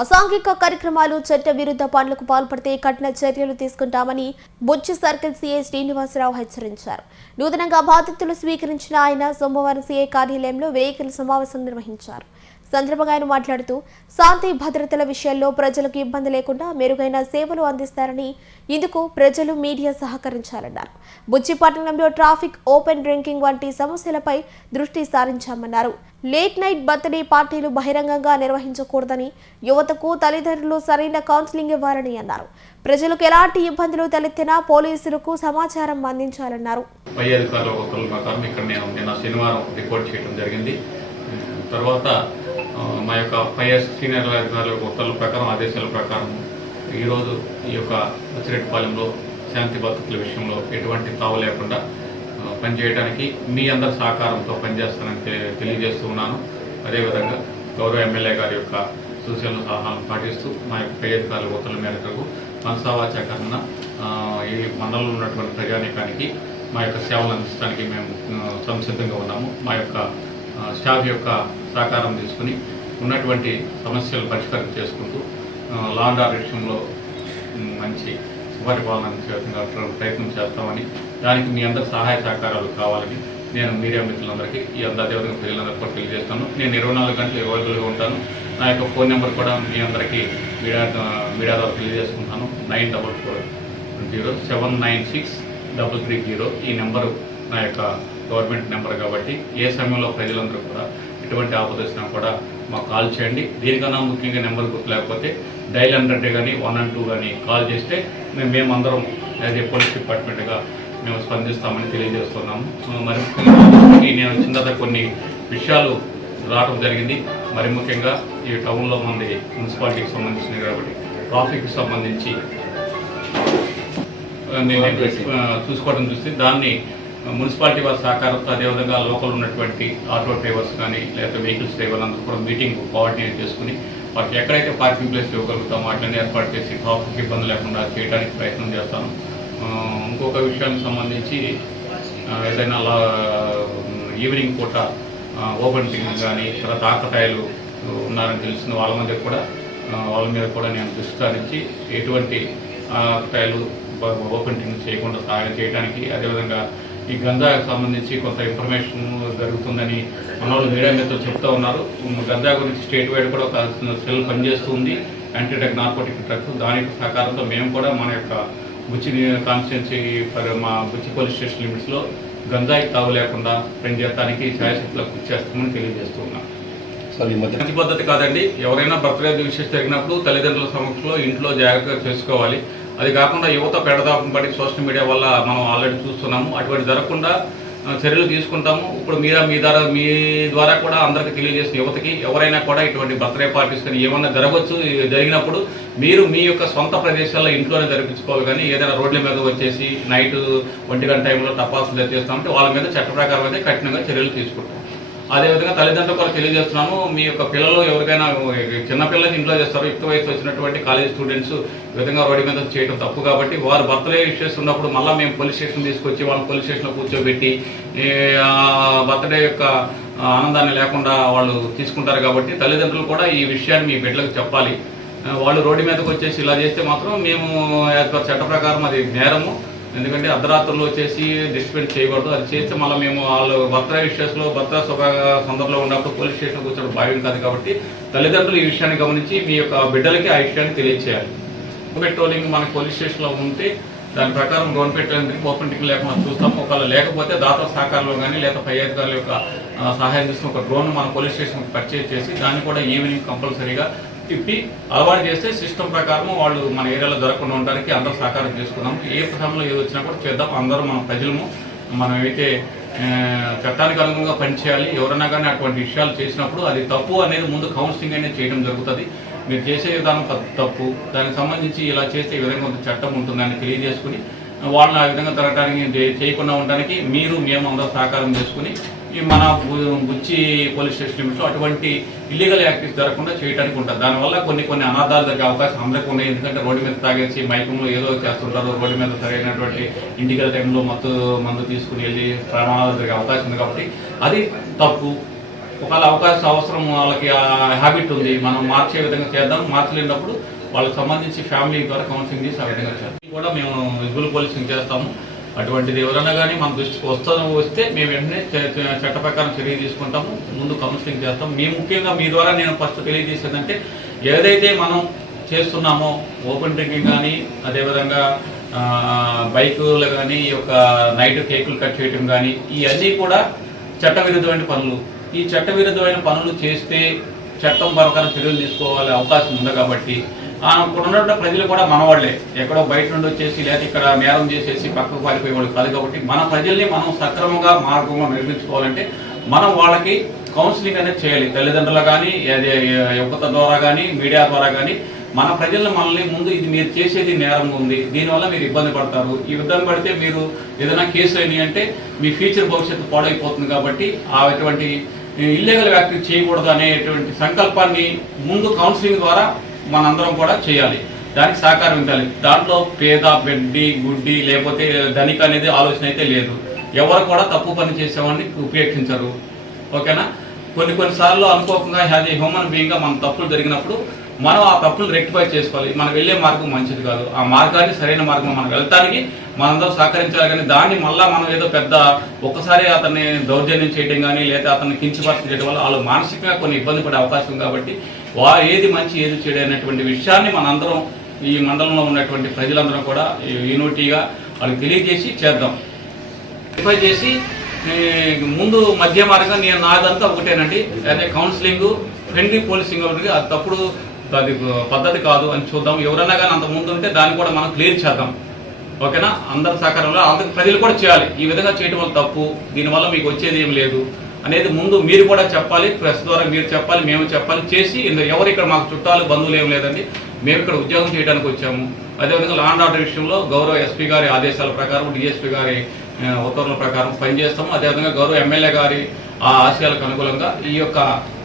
అసాంఘిక కార్యక్రమాలు చట్ట విరుద్ధ పనులకు పాల్పడితే కఠిన చర్యలు తీసుకుంటామని బొచ్చి సర్కిల్ సీఐ శ్రీనివాసరావు హెచ్చరించారు. నూతనంగా బాధ్యతలు స్వీకరించిన ఆయన సోమవారం సీఐ కార్యాలయంలో విలేకరుల సమావేశం నిర్వహించారు. సందర్భంగా ఆయన మాట్లాడుతూ శాంతి భద్రతల విషయాల్లో ప్రజలకు ఇబ్బంది లేకుండా మెరుగైన సేవలు అందిస్తారని, ఇందుకు ప్రజలు మీడియా సహకరించాలన్నారు. బుచ్చి పట్టణంలో ట్రాఫిక్, ఓపెన్ డ్రింకింగ్ వంటి సమస్యలపై దృష్టి సారించామన్నారు. లేట్ నైట్ బర్త్డే పార్టీలు బహిరంగంగా నిర్వహించకూడదని, యువతకు తల్లిదండ్రులు సరైన కౌన్సిలింగ్ ఇవ్వాలని అన్నారు. ప్రజలకు ఎలాంటి ఇబ్బందులు తలెత్తినా పోలీసులకు సమాచారం అందించాలన్నారు. తర్వాత మా యొక్క పై సీనియర్ అధికారుల ఉత్తర్వుల ప్రకారం, ఆదేశాల ప్రకారం ఈరోజు ఈ యొక్క బుచ్చిరెడ్డిపాలెంలో శాంతి భద్రతల విషయంలో ఎటువంటి తావు లేకుండా పనిచేయడానికి మీ అందరి సహకారంతో పనిచేస్తానని తెలియజేస్తూ ఉన్నాను. అదేవిధంగా గౌరవ ఎమ్మెల్యే గారి యొక్క సూచనలు సలహాలను పాటిస్తూ మా యొక్క పై అధికారుల ఉత్తర్వుల మేరకు మనసావాచకరణ ఈ మండలంలో ఉన్నటువంటి ప్రజానీకానికి మా యొక్క సేవలు అందించడానికి మేము సంసిద్ధంగా ఉన్నాము. మా యొక్క స్టాఫ్ యొక్క సహకారం తీసుకుని ఉన్నటువంటి సమస్యలు పరిష్కారం చేసుకుంటూ లా అండ్ ఆర్డర్ విషయంలో మంచి సుపరిపాలన ప్రయత్నం చేస్తామని, దానికి మీ అందరి సహాయ సహకారాలు కావాలని నేను మీడియా మిత్రులందరికీ ఈ అదేవిధంగా ప్రజలందరికీ కూడా తెలియజేస్తాను. నేను 24 గంటలు అవైలబుల్గా ఉంటాను. నా యొక్క ఫోన్ నెంబర్ కూడా మీ అందరికీ మీడియా ద్వారా తెలియజేసుకుంటాను. 9440796330. ఈ నెంబరు నా యొక్క గవర్నమెంట్ నెంబర్ కాబట్టి ఏ సమయంలో ప్రజలందరూ కూడా ఎటువంటి ఆపద వచ్చినా కూడా మాకు కాల్ చేయండి. దీనికన్నా ముఖ్యంగా నెంబర్ గుర్తు లేకపోతే డైల్ 100 కానీ 112 కానీ కాల్ చేస్తే మేమందరం యాజ్ ఏ పోలీస్ డిపార్ట్మెంట్గా మేము స్పందిస్తామని తెలియజేస్తున్నాము. మరి ముఖ్యంగా నేను వచ్చిన తర్వాత కొన్ని విషయాలు రావడం జరిగింది. మరి ముఖ్యంగా ఈ టౌన్లో మంది మున్సిపాలిటీకి సంబంధించినవి కాబట్టి ట్రాఫిక్కి సంబంధించి చూసుకోవడం చూస్తే దాన్ని మున్సిపాలిటీ వారి సహకారంతో, అదేవిధంగా లోకల్ ఉన్నటువంటి ఆటో డ్రైవర్స్ కానీ లేదా వెహికల్స్ డ్రైవర్లు అందరూ కూడా మీటింగ్ కోఆర్డినేట్ చేసుకుని వారికి ఎక్కడైతే పార్కింగ్ ప్లేస్ ఇవ్వగలుగుతామో అట్లనే ఏర్పాటు చేసి ట్రాఫిక్ ఇబ్బంది లేకుండా చేయడానికి ప్రయత్నం చేస్తాను. ఇంకొక విషయానికి సంబంధించి ఏదైనా ఈవినింగ్ పూట ఓపెన్ డ్రింకింగ్ కానీ తర్వాత ఆకతాయిలు ఉన్నారని తెలిసిన వాళ్ళ మీద కూడా నేను దృష్టి సారించి ఎటువంటి ఆకతాయిలు ఓపెన్ డ్రింకింగ్ చేయకుండా సహాయం చేయడానికి, అదేవిధంగా ఈ గంజాకు సంబంధించి కొంత ఇన్ఫర్మేషన్ జరుగుతుందని మన వాళ్ళు మీడియా మీద చెప్తూ ఉన్నారు. గంజా గురించి స్టేట్ వైడ్ కూడా ఒక సెల్ పనిచేస్తుంది, యాంటీ నార్కోటిక్ డ్రగ్స్. దానికి సహకారంతో మేము కూడా మన యొక్క బుచ్చి కాన్స్టిట్యున్సీ మా బుచ్చి పోలీస్ స్టేషన్ లిమిట్స్లో గంజాయి తావు లేకుండా పనిచేయడానికి ఛాయశక్తులకు కృషి చేస్తామని తెలియజేస్తూ ఉన్నాం. మంచి పద్ధతి కాదండి. ఎవరైనా బర్త్డే విషయం జరిగినప్పుడు తల్లిదండ్రుల సమక్షంలో ఇంట్లో జాగ్రత్తగా చేసుకోవాలి. అది కాకుండా యువత పెడదాపం పడి సోషల్ మీడియా వల్ల మనం ఆల్రెడీ చూస్తున్నాము. అటువంటి జరగకుండా చర్యలు తీసుకుంటాము. ఇప్పుడు మీ ద్వారా కూడా అందరికీ తెలియజేసిన యువతకి ఎవరైనా కూడా ఇటువంటి బర్త్డే పార్టీస్ కానీ ఏమన్నా జరిగినప్పుడు మీరు మీ యొక్క సొంత ప్రదేశాల్లో ఇంట్లోనే జరిపించుకోవాలి. కానీ ఏదైనా రోడ్ల మీద వచ్చేసి నైట్ 1 గంట టైంలో టపాసులు ఎత్తేస్తామంటే వాళ్ళ మీద చట్ట ప్రకారం అయితే కఠినంగా చర్యలు తీసుకుంటాం. అదేవిధంగా తల్లిదండ్రులు కూడా తెలియజేస్తున్నాము. మీ యొక్క పిల్లలు ఎవరికైనా చిన్నపిల్లలకి ఇంట్లో చేస్తారు, యుక్త వయసు వచ్చినటువంటి కాలేజ్ స్టూడెంట్స్ ఈ విధంగా రోడ్డు మీద చేయడం తప్పు కాబట్టి వారు బర్త్డే ఇష్యూస్ ఉన్నప్పుడు మళ్ళీ మేము పోలీస్ స్టేషన్ తీసుకొచ్చి వాళ్ళని పోలీస్ స్టేషన్లో కూర్చోబెట్టి బర్త్డే యొక్క ఆనందాన్ని లేకుండా వాళ్ళు తీసుకుంటారు. కాబట్టి తల్లిదండ్రులు కూడా ఈ విషయాన్ని మీ బిడ్డలకు చెప్పాలి. వాళ్ళు రోడ్డు మీదకి వచ్చేసి ఇలా చేస్తే మాత్రం మేము యాజ్ పర్ చట్ట ప్రకారం అది నేరము. ఎందుకంటే అర్ధరాత్రులు వచ్చేసి డిస్టర్బెన్స్ చేయకూడదు. అది చేస్తే మళ్ళీ మేము వాళ్ళు బర్త్డే విషయాల్లో బర్త్డే సందర్భంలో ఉన్నప్పుడు పోలీస్ స్టేషన్ కూర్చోవడం భావ్యం కాదు. కాబట్టి తల్లిదండ్రులు ఈ విషయాన్ని గమనించి మీ యొక్క బిడ్డలకి ఆ విషయాన్ని తెలియచేయాలి. పెట్రోలింగ్ మనకి పోలీస్ స్టేషన్లో ఉంటే దాని ప్రకారం గవర్నమెంట్ పెట్రోలింగ్ ఓపెన్ టింగ్ లేకుండా చూస్తాము. ఒకవేళ లేకపోతే దాతల సహకారంలో కానీ లేదా పై అధికారుల యొక్క సహాయం తీసుకుని ఒక డ్రోన్ మన పోలీస్ స్టేషన్కి పర్చేజ్ చేసి దాన్ని కూడా ఈవినింగ్ కంపల్సరీగా తిప్పి అలవాటు చేస్తే సిస్టమ్ ప్రకారం వాళ్ళు మన ఏరియాలో జరగకుండా ఉండడానికి అందరూ సహకారం చేసుకున్నాం. ఏ సమయంలో ఏది వచ్చినా కూడా చేద్దాం. అందరూ మన ప్రజలము మనం అయితే చట్టానికి అనుగుణంగా పనిచేయాలి. ఎవరైనా కానీ అటువంటి విషయాలు చేసినప్పుడు అది తప్పు అనేది ముందు కౌన్సిలింగ్ అనేది చేయడం జరుగుతుంది. మీరు చేసే విధానం తప్పు, దానికి సంబంధించి ఇలా చేస్తే ఈ విధంగా చట్టం ఉంటుందని తెలియజేసుకుని వాళ్ళని ఆ విధంగా జరగడానికి చేయకుండా ఉండడానికి మేము అందరూ సహకారం చేసుకుని మన బుచ్చి పోలీస్ స్టేషన్ లిమిట్స్లో అటువంటి ఇల్లీగల్ యాక్టివిటీస్ జరగకుండా చేయడానికి ఉంటుంది. దానివల్ల కొన్ని అనాథాలు జరిగే అవకాశం అందరికీ ఉన్నాయి. ఎందుకంటే రోడ్డు మీద తాగేసి మైకంలో ఏదో చేస్తుంటారు. రోడ్డు మీద సరైనటువంటి ఇంటికల్ టైంలో మందు తీసుకుని వెళ్ళి ప్రమాదాలు జరిగే అవకాశం ఉంది. కాబట్టి అది తప్పు. ఒకవేళ అవకాశం అవసరం వాళ్ళకి హ్యాబిట్ ఉంది, మనం మార్చే విధంగా చేద్దాం. మార్చలేనప్పుడు వాళ్ళకి సంబంధించి ఫ్యామిలీ ద్వారా కౌన్సిలింగ్ చేసి ఆ విధంగా చేద్దాం. కూడా మేము విజిబుల్ పోలీసింగ్ చేస్తాము. అటువంటిది ఎవరైనా కానీ మన దృష్టికి వస్తే మేము వెంటనే చట్ట ప్రకారం చర్య తీసుకుంటాము. ముందు కౌన్సిలింగ్ చేస్తాం. ముఖ్యంగా మీ ద్వారా నేను ఫస్ట్ తెలియజేసేదంటే, ఏదైతే మనం చేస్తున్నామో ఓపెన్ డ్రింకింగ్ కానీ, అదేవిధంగా బైకులు కానీ, ఈ యొక్క నైట్ కేకులు కట్ చేయడం కానీ, ఇవన్నీ కూడా చట్టవిరుద్ధమైన పనులు. ఈ చట్టవిరుద్ధమైన పనులు చేస్తే చట్టం ప్రకారం చర్యలు తీసుకోవాలి అవకాశం ఉంది. కాబట్టి అక్కడ ఉన్నటువంటి ప్రజలు కూడా మనవాళ్లే, ఎక్కడో బయట నుండి వచ్చేసి లేదా ఇక్కడ నేరం చేసేసి పక్కకు పారిపోయేవాళ్ళు కాదు. కాబట్టి మన ప్రజల్ని మనం సక్రమంగా మార్గంగా నిర్మించుకోవాలంటే మనం వాళ్ళకి కౌన్సిలింగ్ అనేది చేయాలి. తల్లిదండ్రులు కానీ, యువత ద్వారా కానీ, మీడియా ద్వారా కానీ మన మనల్ని ముందు ఇది మీరు చేసేది నేరం ఉంది, దీనివల్ల మీరు ఇబ్బంది పడతారు, ఈ ఇబ్బంది పడితే మీరు ఏదైనా కేసు అయినాయి అంటే మీ ఫ్యూచర్ భవిష్యత్తు పాడైపోతుంది. కాబట్టి అటువంటి ఇల్లీగల్ యాక్టివిటీ చేయకూడదు అనేటువంటి సంకల్పాన్ని ముందు కౌన్సిలింగ్ ద్వారా మనందరం కూడా చేయాలి. దానికి సహకారం ఇవ్వాలి. దాంట్లో పేద, బెడ్డి, గుడ్డి లేకపోతే ధనిక అనేది ఆలోచన అయితే లేదు. ఎవరు కూడా తప్పు పని చేసేవాడిని ఉపేక్షించరు. ఓకేనా? కొన్నిసార్లు అనుకోకుండా యాజ్ ఏ హ్యూమన్ బీయింగ్గా మన తప్పులు జరిగినప్పుడు మనం ఆ తప్పులు రెక్టిఫై చేసుకోవాలి. మనం వెళ్ళే మార్గం మంచిది కాదు. ఆ మార్గాన్ని సరైన మార్గం మనం వెళ్తానికి మనందరం సహకరించాలి. కానీ దాన్ని మళ్ళీ మనం ఏదో పెద్ద ఒక్కసారి అతన్ని దౌర్జన్యం చేయడం కానీ లేదా అతన్ని కించపరచడం చేయడం వల్ల వాళ్ళు మానసికంగా కొన్ని ఇబ్బంది పడే అవకాశం. కాబట్టి ఏది మంచి ఏది చెడు అనేటువంటి విషయాన్ని మనందరం ఈ మండలంలో ఉన్నటువంటి ప్రజలందరం కూడా యూనిటీగా వాళ్ళకి తెలియజేసి చేద్దాం. వెరిఫై చేసి ముందు మధ్య మార్గం నేను నాదంతా ఒకటేనండి, అదే కౌన్సిలింగ్, ఫ్రెండ్లీ పోలీసింగ్ ఒకటి. అది తప్పుడు, అది పద్ధతి కాదు అని చూద్దాం. ఎవరన్నా కానీ అంత ముందు ఉంటే దాన్ని కూడా మనం క్లియర్ చేద్దాం. ఓకేనా? అందరి సహకారంలో అందరికి ప్రజలు కూడా చేయాలి. ఈ విధంగా చేయడం వల్ల తప్పు, దీనివల్ల మీకు వచ్చేది ఏం లేదు అనేది ముందు మీరు కూడా చెప్పాలి. ప్రెస్ ద్వారా మీరు చెప్పాలి, మేము చెప్పాలి. చేసి ఎవరు ఇక్కడ మాకు చుట్టాలు బంధువులు ఏం లేదండి, మేము ఇక్కడ ఉద్యోగం చేయడానికి వచ్చాము. అదేవిధంగా లా అండ్ ఆర్డర్ విషయంలో గౌరవ ఎస్పీ గారి ఆదేశాల ప్రకారం, డిఎస్పీ గారి ఉత్తర్వుల ప్రకారం పనిచేస్తాము. అదేవిధంగా గౌరవ ఎమ్మెల్యే గారి ఆ ఆశయాలకు అనుకూలంగా ఈ యొక్క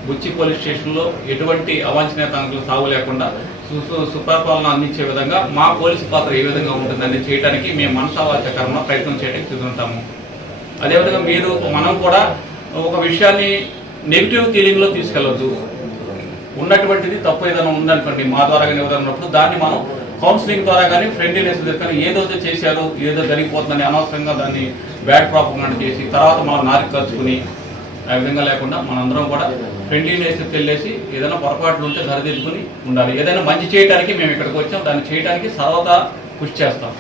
బుచ్చి పోలీస్ స్టేషన్లో ఎటువంటి అవాంఛనీయ తనకులు సాగు లేకుండా సుపరిపాలన అందించే విధంగా మా పోలీసు పాత్ర ఏ విధంగా ఉంటుందని చేయడానికి మేము మనసావాచకరంగా ప్రయత్నం చేయడానికి సిద్ధుంటాము. అదేవిధంగా మనం కూడా ఒక విషయాన్ని నెగిటివ్ ఫీలింగ్లో తీసుకెళ్ళొద్దు. ఉన్నటువంటిది తప్పు ఏదైనా ఉందనుకోండి మా ద్వారా కానీ ఉన్నప్పుడు దాన్ని మనం కౌన్సిలింగ్ ద్వారా కానీ, ఫ్రెండ్లీనెస్ కానీ ఏదైతే చేశారో ఏదో జరిగిపోతుందని అనవసరంగా దాన్ని బ్యాడ్ ప్రాపగండా చేసి తర్వాత మనం నారికి ఖర్చుకుని ఆ విధంగా లేకుండా మనందరం కూడా ఫ్రెండ్లీనెస్ తెలియసి ఏదైనా పొరపాట్లు ఉంటే సరిదిద్దుకుని ఉండాలి. ఏదైనా మంచి చేయడానికి మేము ఇక్కడికి వచ్చాం, దాన్ని చేయడానికి సర్వదా కృషి చేస్తాం.